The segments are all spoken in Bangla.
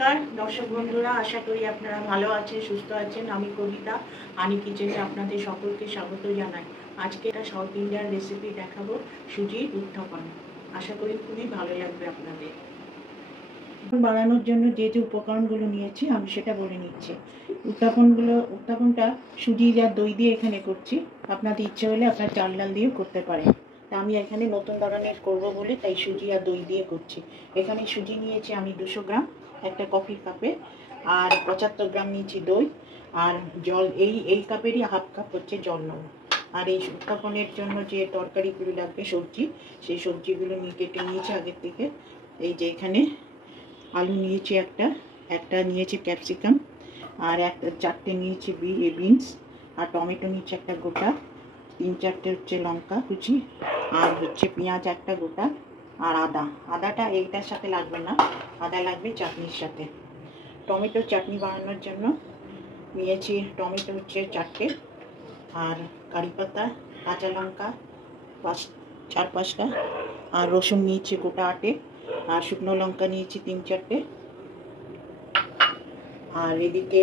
নমস্কার দর্শক বন্ধুরা, আশা করি আপনারা ভালো আছেন, সুস্থ আছেন। আমি কবিতা আনি কিচেনে আপনাদের সকলকে স্বাগত জানাই। আজকে একটা সাউথ ইন্ডিয়ান রেসিপি দেখাবো, সুজির উত্থাপন। আশা করি খুবই ভালো লাগবে আপনাদের। বানানোর জন্য যে যে উপকরণগুলো নিয়েছি আমি সেটা বলে নিচ্ছি। উত্থাপনটা সুজি আর দই দিয়ে এখানে করছি। আপনাদের ইচ্ছে হলে আপনার চাল ডাল দিয়েও করতে পারেন। তা আমি এখানে নতুন ধরনের করব বলে তাই সুজি আর দই দিয়ে করছি। এখানে সুজি নিয়েছি আমি 200 গ্রাম একটা কফির কাপে, আর 75 গ্রাম নিয়েছি দই, আর জল এই কাপেরই হাফ কাপ হচ্ছে জল নেব। আর এই উত্থাপনের জন্য যে তরকারিগুলো লাগবে সবজি, সেই সবজিগুলো কেটে নিয়েছি আগের থেকে। এই যে এখানে আলু নিয়েছি একটা নিয়েছি ক্যাপসিকাম, আর একটা 4টে নিয়েছি বিনস, আর টমেটো নিয়েছি একটা গোটা, 3-4টে হচ্ছে লঙ্কা কুচি, আর হচ্ছে পেঁয়াজ একটা গোটা, আর আদাটা এইটার সাথে লাগবে না, আদা লাগবে চাটনির সাথে। টমেটোর চাটনি বানানোর জন্য নিয়েছি টমেটো হচ্ছে 4টে, আর কারি পাতা, কাঁচা লঙ্কা 4-5টা, আর রসুন নিয়েছি গোটা 8টে, আর শুকনো লঙ্কা নিয়েছি 3-4টে, আর এদিকে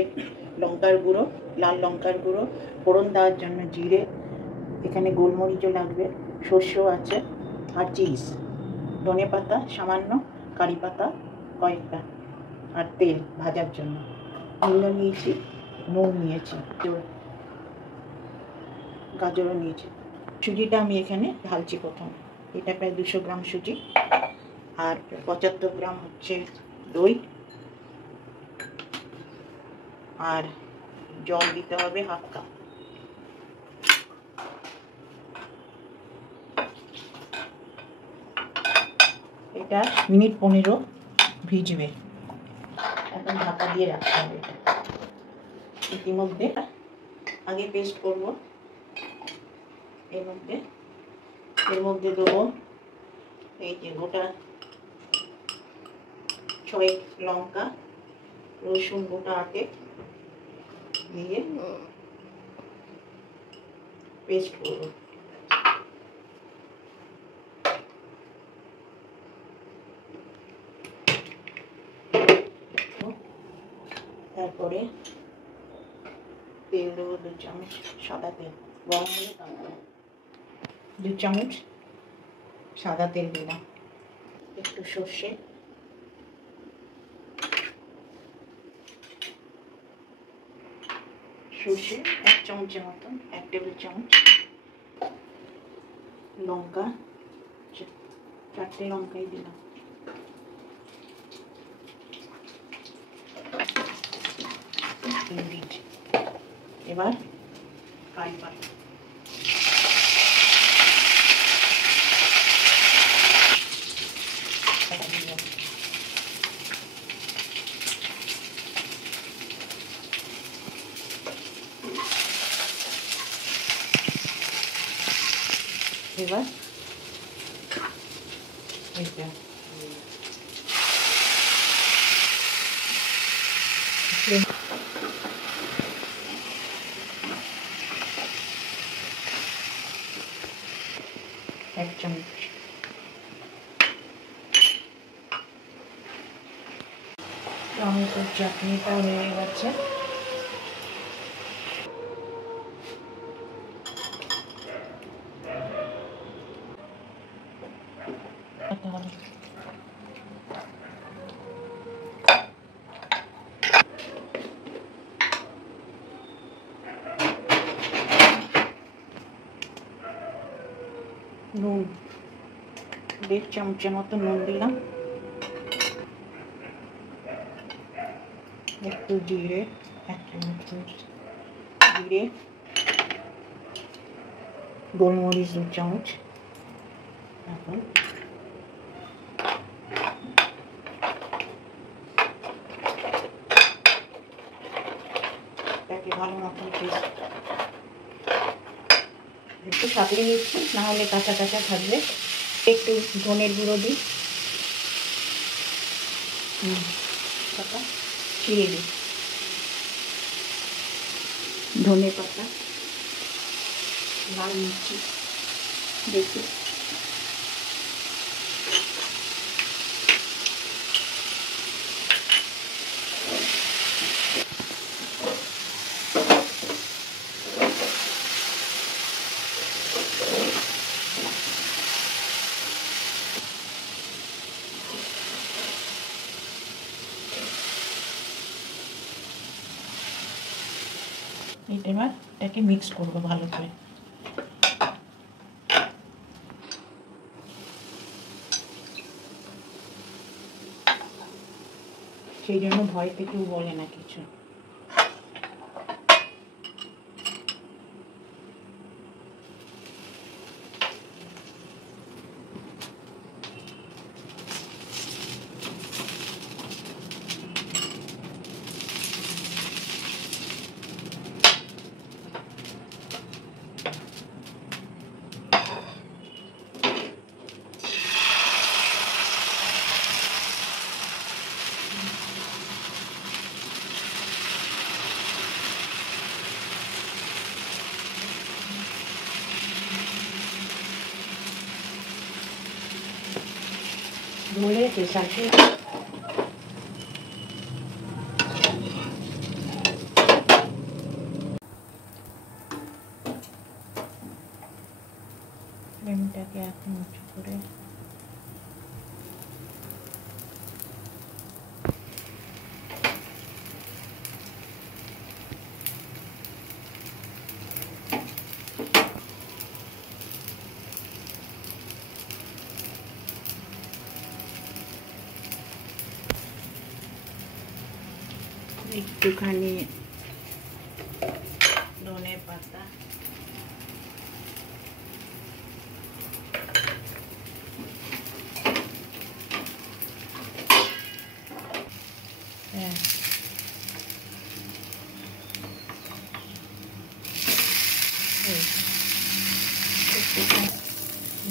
লঙ্কার গুঁড়ো, লাল লঙ্কার গুঁড়ো, ফোড়ন দেওয়ার জন্য জিরে, এখানে গোলমরিচও লাগবে, সর্ষেও আছে, আর চিজ, ধনে পাতা সামান্য, কারি পাতা কয়েকটা, আর তেল ভাজার জন্য। এগুলো নিয়েছি, নুন নিয়েছি, গাজরও নিয়েছি। সুজিটা আমি এখানে ঢালছি প্রথম। এটা প্রায় 200 গ্রাম সুজি, আর 75 গ্রাম হচ্ছে দই, আর জল দিতে হবে হাফ কাপ। এটা মিনিট 15 ভিজবে, এখন ঢাকা দিয়ে রাখতে হবে। এটা ইতিমধ্যে আগে পেস্ট করব। এর মধ্যে দেবো এই যে গোটা 6 লঙ্কা, রসুন গোটা 8টে দিয়ে পেস্ট করব। তারপরে তেল দেবো 2 চামচ, সাদা তেল, গরম হলে তারপরে 2 চামচ সাদা তেল দিলাম, একটু সর্ষে, সর্ষে 1 চামচের মতন, 1 টেবিল চামচ, লঙ্কা 4টে লঙ্কাই দিলাম, এবার কারি পাতা, এবার এইটা এক চামচ, টমেটোর চাটনিটা হয়ে গেছে। নুন 1.5 চামচের মতো নুন দিলাম, একটু জিরে, 1 চামচ জিরে, গোলমরিচ 2 চামচ। এখন এটাকে ভালো মতন পেস্ট একটু সাঁতলে নিচ্ছি, না হলে কাঁচা কাঁচা থাকবে। একটু ধনের গুঁড়ো দিই, পাতা ছিঁড়ে দিই, ধনে পাতা, লাল মির্চি দেখি, এবার এটাকে মিক্স করবো ভালো করে। সেই জন্য ভয়তে কেউ বলে না কিছু। ধরে প্রেসারকে ফ্লেমটাকে এখন উঁচু করে একটুখানি ধনে পাতা,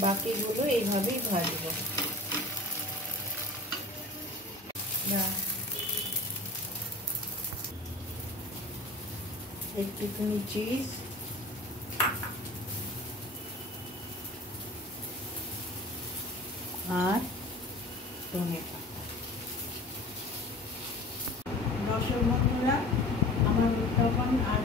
বাকিগুলো এইভাবেই ভাজবো। একটুখানি চিজ, আর ধনে পাতা। দর্শক বন্ধুরা, আমার উত্থাপন আর